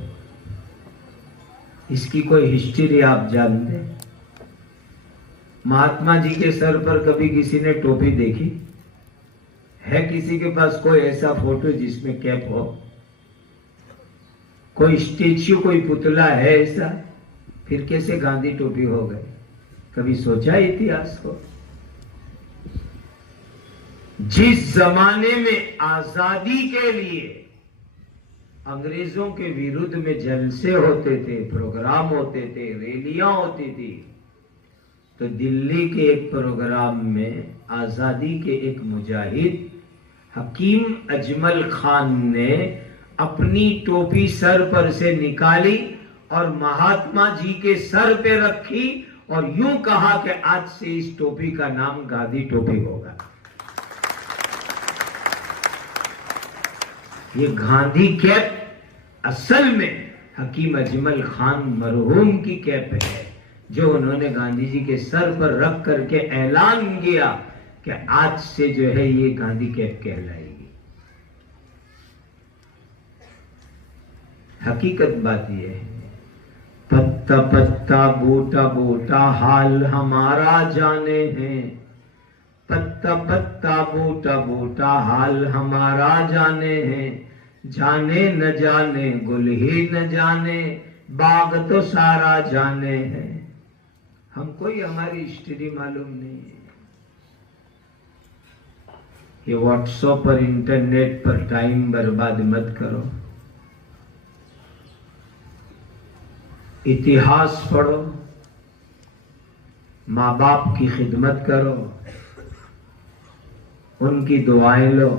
इसकी कोई हिस्ट्री आप जानते हैं? महात्मा जी के सर पर कभी किसी ने टोपी देखी है? किसी के पास कोई ऐसा फोटो जिसमें कैप हो? कोई स्टेच्यू, कोई पुतला है ऐसा? फिर कैसे गांधी टोपी हो गए? कभी सोचा इतिहास को? जिस जमाने में आजादी के लिए अंग्रेजों के विरुद्ध में जलसे होते थे, प्रोग्राम होते थे, रैलियां होती थी, तो दिल्ली के एक प्रोग्राम में आजादी के एक मुजाहिद हकीम अजमल खान ने अपनी टोपी सर पर से निकाली और महात्मा जी के सर पे रखी और यूं कहा कि आज से इस टोपी का नाम गांधी टोपी होगा। ये गांधी कैप असल में हकीम अजमल खान मरहूम की कैप है, जो उन्होंने गांधी जी के सर पर रख करके ऐलान किया कि आज से जो है ये गांधी कैप कहलाएगी। हकीकत बात यह है, पत्ता पत्ता बूटा बूटा हाल हमारा जाने हैं, पत्ता पत्ता बूटा बूटा हाल हमारा जाने हैं, जाने न जाने गुल ही न जाने बाग तो सारा जाने हैं। हमको ही हमारी हिस्ट्री मालूम नहीं है। ये व्हाट्सएप पर, इंटरनेट पर टाइम बर्बाद मत करो, इतिहास पढ़ो, माँ बाप की खिदमत करो, उनकी दुआएं लो,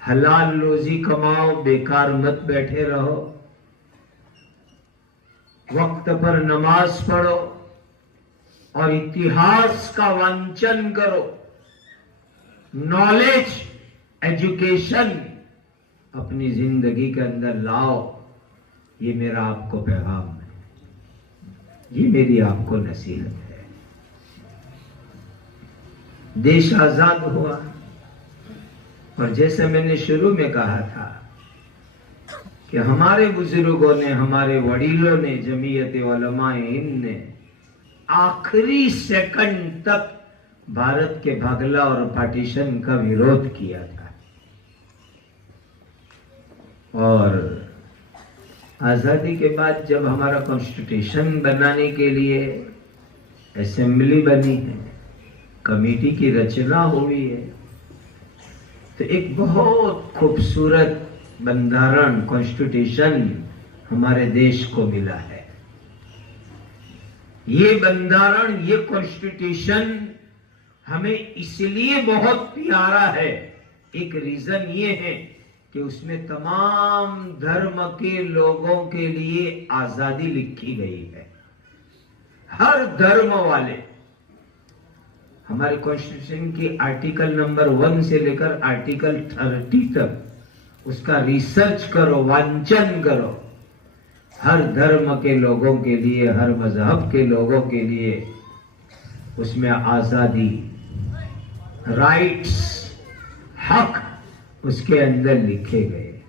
हलाल रोजी कमाओ, बेकार मत बैठे रहो, वक्त पर नमाज पढ़ो और इतिहास का वांचन करो। नॉलेज, एजुकेशन अपनी जिंदगी के अंदर लाओ। ये मेरा आपको पैगाम है, ये मेरी आपको नसीहत है। देश आजाद हुआ और जैसे मैंने शुरू में कहा था कि हमारे बुजुर्गों ने, हमारे वडीलों ने, जमीयत उलमाए हिंद ने आखिरी सेकंड तक भारत के भागला और पार्टीशन का विरोध किया था। और आजादी के बाद जब हमारा कॉन्स्टिट्यूशन बनाने के लिए असेंबली बनी है, कमेटी की रचना हुई है, तो एक बहुत खूबसूरत बंधारण, कॉन्स्टिट्यूशन हमारे देश को मिला है। ये बंधारण, ये कॉन्स्टिट्यूशन हमें इसलिए बहुत प्यारा है, एक रीजन ये है कि उसमें तमाम धर्म के लोगों के लिए आजादी लिखी गई है। हर धर्म वाले, हमारे कॉन्स्टिट्यूशन की आर्टिकल नंबर 1 से लेकर आर्टिकल 30 तक उसका रिसर्च करो, वांचन करो। हर धर्म के लोगों के लिए, हर मजहब के लोगों के लिए उसमें आजादी, राइट्स, हक उसके अंदर लिखे गए।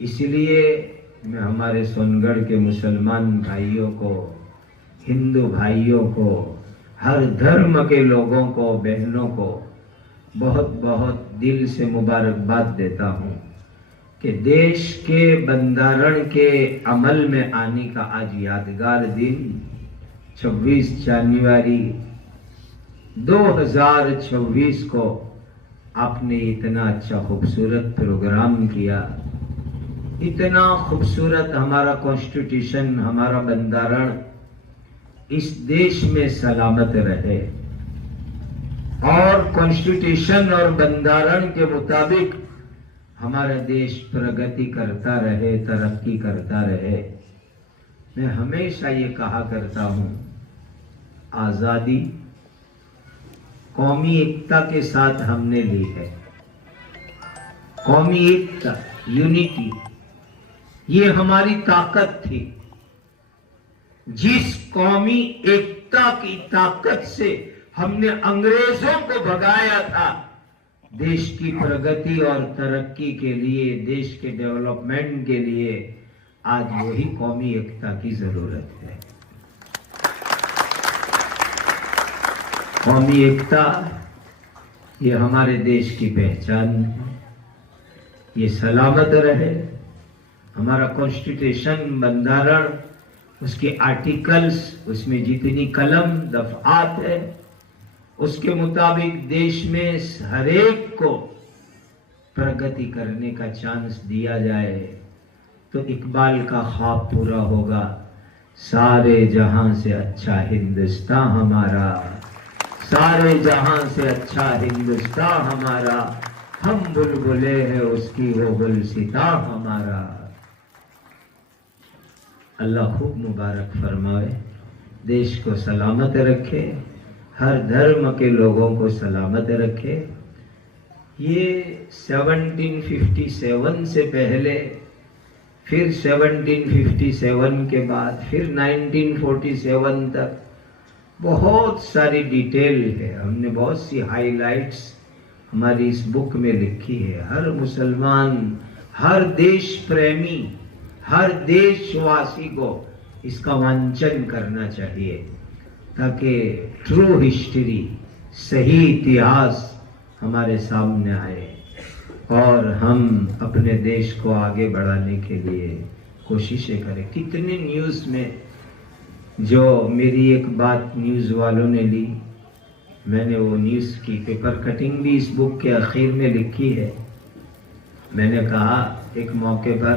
इसलिए मैं हमारे सोनगढ़ के मुसलमान भाइयों को हिंदू भाइयों को, हर धर्म के लोगों को, बहनों को बहुत बहुत दिल से मुबारकबाद देता हूं कि देश के बंधारण के अमल में आने का आज यादगार दिन 26 जनवरी 2026 को आपने इतना अच्छा खूबसूरत प्रोग्राम किया। इतना खूबसूरत हमारा कॉन्स्टिट्यूशन, हमारा बंधारण इस देश में सलामत रहे और कॉन्स्टिट्यूशन और बंधारण के मुताबिक हमारा देश प्रगति करता रहे, तरक्की करता रहे। मैं हमेशा ये कहा करता हूं, आजादी कौमी एकता के साथ हमने ली है। कौमी एकता, यूनिटी, ये हमारी ताकत थी। जिस कौमी एकता की ताकत से हमने अंग्रेजों को भगाया था, देश की प्रगति और तरक्की के लिए, देश के डेवलपमेंट के लिए आज वही कौमी एकता की जरूरत है। कौमी एकता ये हमारे देश की पहचान है। ये सलामत रहे। हमारा कॉन्स्टिट्यूशन, बंधारण, उसके आर्टिकल्स, उसमें जितनी कलम दफात है, उसके मुताबिक देश में हर एक को प्रगति करने का चांस दिया जाए तो इकबाल का ख्वाब पूरा होगा। सारे जहां से अच्छा हिंदुस्तान हमारा, सारे जहां से अच्छा हिंदुस्तान हमारा, हम बुलबुले हैं उसकी वो गुलसिता हमारा। अल्लाह खूब मुबारक फरमाए, देश को सलामत रखे, हर धर्म के लोगों को सलामत रखे। ये 1757 से पहले, फिर 1757 के बाद, फिर 1947 तक बहुत सारी डिटेल है। हमने बहुत सी हाइलाइट्स हमारी इस बुक में लिखी है। हर मुसलमान, हर देश प्रेमी, हर देशवासी को इसका वांचन करना चाहिए ताकि ट्रू हिस्ट्री, सही इतिहास हमारे सामने आए और हम अपने देश को आगे बढ़ाने के लिए कोशिशें करें। कितने न्यूज़ में जो मेरी एक बात न्यूज़ वालों ने ली, मैंने वो न्यूज़ की पेपर कटिंग भी इस बुक के आखिर में लिखी है। मैंने कहा एक मौके पर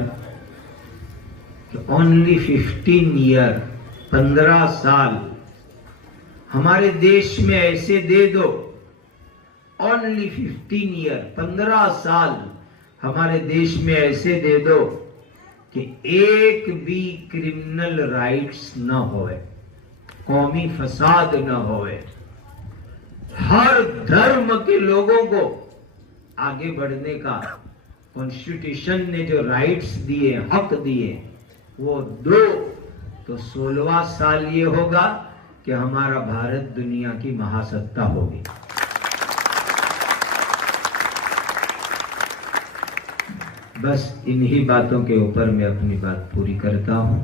कि ओनली 15 ईयर, 15 साल हमारे देश में ऐसे दे दो, ओनली 15 ईयर, 15 साल हमारे देश में ऐसे दे दो कि एक भी क्रिमिनल राइट्स न होए, कौमी फसाद न होए, हर धर्म के लोगों को आगे बढ़ने का कॉन्स्टिट्यूशन ने जो राइट्स दिए, हक दिए, वो दो, तो 16वां साल ये होगा कि हमारा भारत दुनिया की महासत्ता होगी। बस इन्हीं बातों के ऊपर मैं अपनी बात पूरी करता हूं।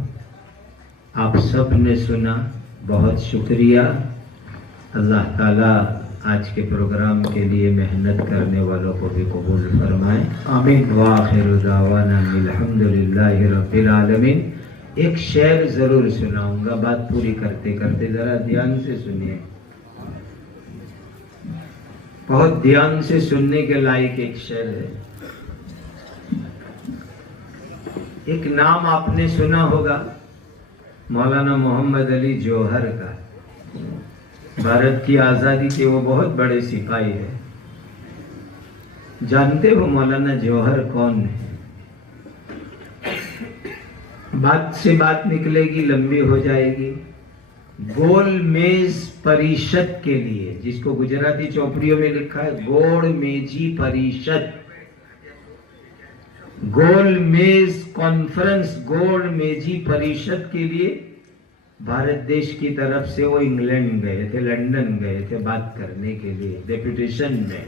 आप सब ने सुना, बहुत शुक्रिया। अल्लाह ताला आज के प्रोग्राम के लिए मेहनत करने वालों को भी कबूल फरमाए। आमीन। वाखिरु दावाना अल्हम्दुलिल्लाहि रब्बिल आलमीन। एक शेर जरूर सुनाऊंगा बात पूरी करते करते, जरा ध्यान से सुनिए, बहुत ध्यान से सुनने के लायक एक शेर है। एक नाम आपने सुना होगा, मौलाना मोहम्मद अली जौहर का। भारत की आजादी के वो बहुत बड़े सिपाही है। जानते हो मौलाना जौहर कौन है? बात से बात निकलेगी, लंबी हो जाएगी। गोल मेज परिषद के लिए, जिसको गुजराती चौपड़ियों में लिखा है गोल मेजी परिषद, गोल मेज कॉन्फ्रेंस, गोल मेजी परिषद के लिए भारत देश की तरफ से वो इंग्लैंड गए थे, लंदन गए थे बात करने के लिए डेपुटेशन में।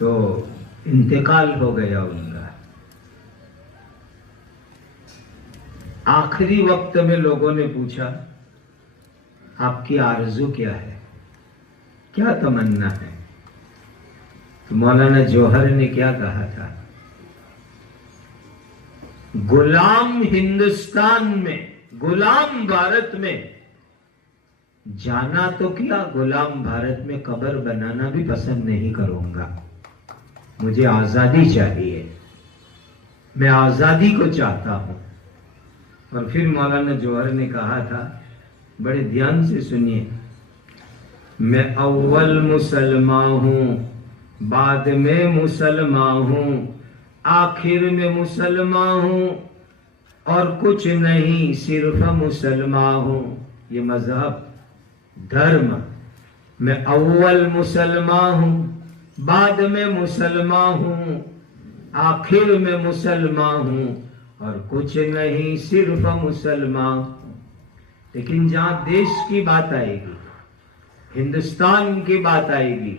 तो इंतकाल हो गया उनका। आखिरी वक्त में लोगों ने पूछा, आपकी आरज़ू क्या है, क्या तमन्ना है? तो मौलाना जौहर ने क्या कहा था? गुलाम हिंदुस्तान में, गुलाम भारत में जाना तो क्या, गुलाम भारत में कब्र बनाना भी पसंद नहीं करूंगा। मुझे आजादी चाहिए, मैं आजादी को चाहता हूं। और फिर मौलाना जौहर ने कहा था, बड़े ध्यान से सुनिए, मैं अव्वल मुसलमान हूं, बाद में मुसलमान हूं, आखिर में मुसलमान हूं, और कुछ नहीं सिर्फ मुसलमान हूं। ये मजहब, धर्म, मैं अव्वल मुसलमान हूं, बाद में मुसलमान हूं, आखिर में मुसलमान हूं, और कुछ नहीं सिर्फ मुसलमान। लेकिन जहां देश की बात आएगी, हिंदुस्तान की बात आएगी,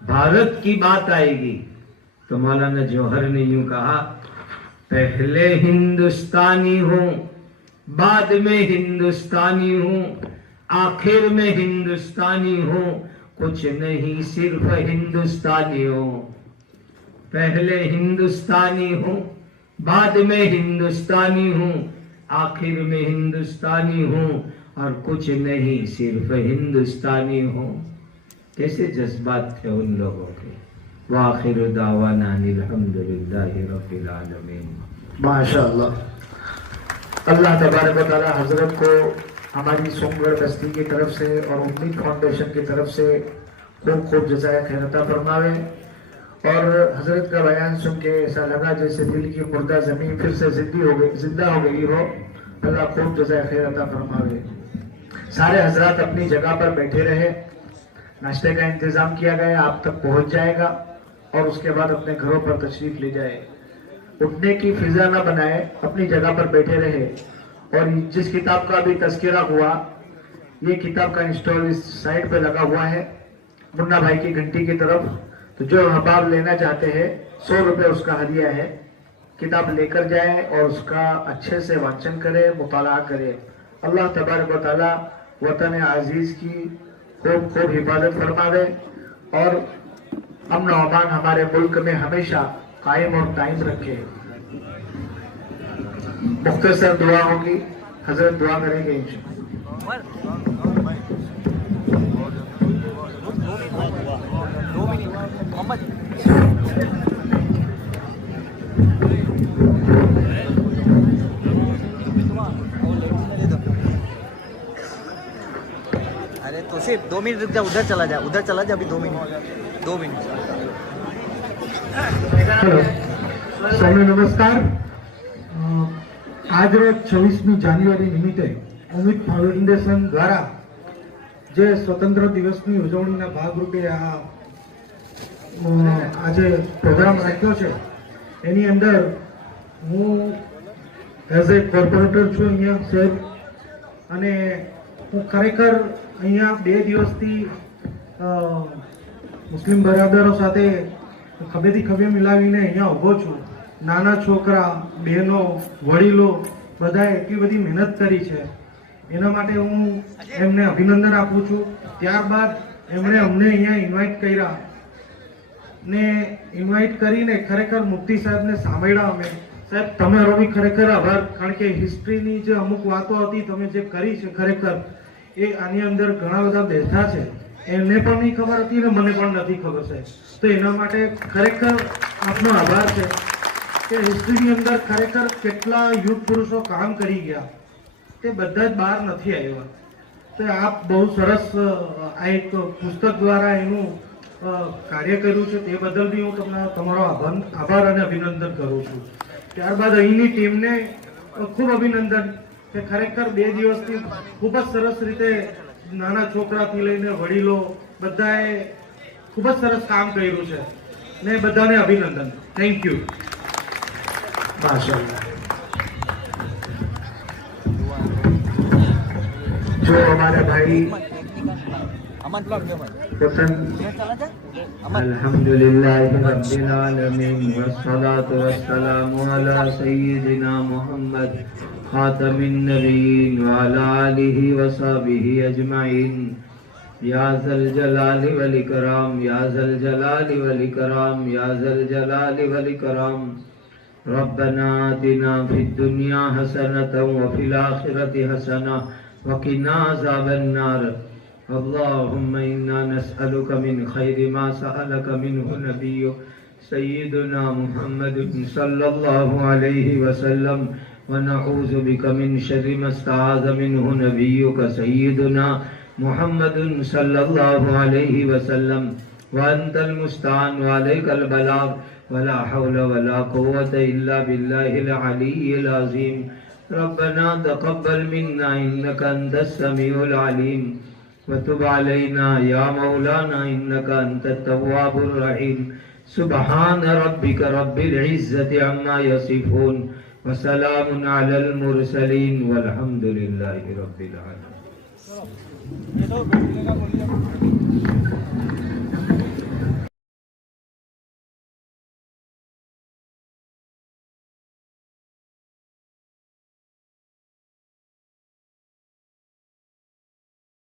भारत की बात आएगी, तो मौलाना जौहर ने यूं कहा, पहले हिंदुस्तानी हूं, बाद में हिंदुस्तानी हूं, आखिर में हिंदुस्तानी हूं, कुछ नहीं सिर्फ हिंदुस्तानी हूं। पहले हिंदुस्तानी हूं, बाद में हिंदुस्तानी हूं, आखिर में हिंदुस्तानी हूं, और कुछ नहीं सिर्फ हिंदुस्तानी हूं। कैसे जज्बात थे उन लोगों के। वाखिर दावाना अल्हम्दुलिल्लाहि रब्बिल आलमीन। माशाअल्लाह। अल्लाह तबारक व तआला हजरत को हमारी सोमगढ़ बस्ती की तरफ से और उम्मीद फाउंडेशन की तरफ से खूब खूब जज़ाए खैर अता फरमावे। और हजरत का बयान सुन के ऐसा लगा जैसे दिल की मुर्दा जमीन फिर से जिंदा हो गई हो। अल्लाह खूब जज़ाए खैर अता फरमावे। सारे हजरात अपनी जगह पर बैठे रहे, नाश्ते का इंतजाम किया गया, आप तक पहुंच जाएगा, और उसके बाद अपने घरों पर तशरीफ ले जाए। उठने की फिजा ना बनाए, अपनी जगह पर बैठे रहे। और जिस किताब का अभी तस्करा हुआ, ये किताब का इंस्टॉल इस साइड पे लगा हुआ है मुन्ना भाई की घंटी की तरफ। तो जो अहबाब लेना चाहते हैं 100 रुपये उसका हदिया है। किताब लेकर जाए और उसका अच्छे से वाचन करे, मुताला करे। अल्लाह तबारक व तआला वतन अजीज की खूब खूब हिफाजत फरमावे और अमन और अमान हमारे मुल्क में हमेशा कायम और कायम रखे। मुख्तसर दुआ होगी, हजरत दुआ करेंगे इंशाअल्लाह। अरे तो सिर्फ 2 मिनट रुक जा, उधर चला जा, उधर चला जा, अभी 2 मिनट। સૌને નમસ્કાર। આજ રોજ 26મી જાન્યુઆરી નિમિત્તે ઉમ્મીદ ફાઉન્ડેશન દ્વારા જે સ્વતંત્ર દિવસની ઉજવણીના ભાગરૂપે આજે પ્રોગ્રામ રાખ્યો છે, એની અંદર હું એઝ એ કોર્પોરેટર છું અહીંયા સાહેબ, અને હું ખરેખર અહીંયા 2 દિવસથી મુસ્લિમ બરાદરો સાથે ખભેથી ખભે મિલાવીને અહીંયા ઊભો છું। નાના છોકરા, બહેનો, વડીલો બધાએ એટલી બધી મહેનત કરી છે, એના માટે હું એમને અભિનંદન આપું છું। ત્યારબાદ એમણે અમને અહીંયા ઇન્વાઇટ કર્યા ને ઇન્વાઇટ કરીને ખરેખર મુફ્તી સાહેબને સાંભળ્યા અમે। સાહેબ તમારો બી ખરેખર આભાર, કારણ કે હિસ્ટ્રીની જે અમુક વાતો હતી તમે જે કરી છે, ખરેખર એ આની અંદર ઘણા બધા બેઠા છે, એમને પણ નહીં ખબર હતી ને મને પણ નથી ખબર છે, તો એના માટે ખરેખર આપનો આભાર છે કે હિસ્ટ્રીની અંદર ખરેખર કેટલા યુગ પુરુષો કામ કરી ગયા, તે બધા જ બહાર નથી આવ્યા। તો આપ બહુ સરસ આ એક પુસ્તક દ્વારા એનું કાર્ય કર્યું છે, તે બદલ બી હું તમારો આભાર અને અભિનંદન કરું છું। ત્યારબાદ અહીંની ટીમને ખૂબ અભિનંદન કે ખરેખર 2 દિવસથી ખૂબ જ સરસ રીતે નાના છોકરાથી લઈને વડીલો બધાએ ખૂબ જ સરસ કામ કર્યું છે ને બધાને અભિનંદન। Thank you. माशाअल्लाह। जो हमारे भाई वतन अल्हम्दुलिल्लाहि रब्बिल आलमीन वस्सलातु वस्सलामु अला सय्यिदिना मुहम्मद खातमिन नबिय्यीन व अला आलिहि व सहबिहि अजमाइन। या ज़ल जलाली वल इकराम, या ज़ल जलाली वल इकराम, या ज़ल जलाली वल इकराम। रब्बना आतिना फिद दुनिया हसनतन व फिल आखिरति हसना व क़िना अज़ाबन नार। अल्लाहुम्मा इन्ना नस्अलुका मिन खैरि मा सअलका मिन्हु नबिय्युक सय्यिदुना मुहम्मदुन सल्लल्लाहु अलैहि वसल्लम व नऊज़ु बिका मिन शर्रि मा इस्तआज़ मिन्हु नबिय्युक सय्यिदुना मुहम्मदुन सल्लल्लाहु अलैहि वसल्लम व अंतल मुस्तान व अलैकल बलाग वला हौला वला कुव्वता इल्ला बिल्लाहिल अलिय्यिल अज़ीम। रब्बना तक़ब्बल मिन्ना इन्नका अंतस समीउल अलीम व तुब अलैना या मौलाना इन्नका अंतत तव्वाबुर रहीम। सुब्हान रब्बिका रब्बिल इज़्ज़ति अम्मा यसिफून व सलामुन अलल मुरसलीन वल्हम्दुलिल्लाहि रब्बिल आलमीन।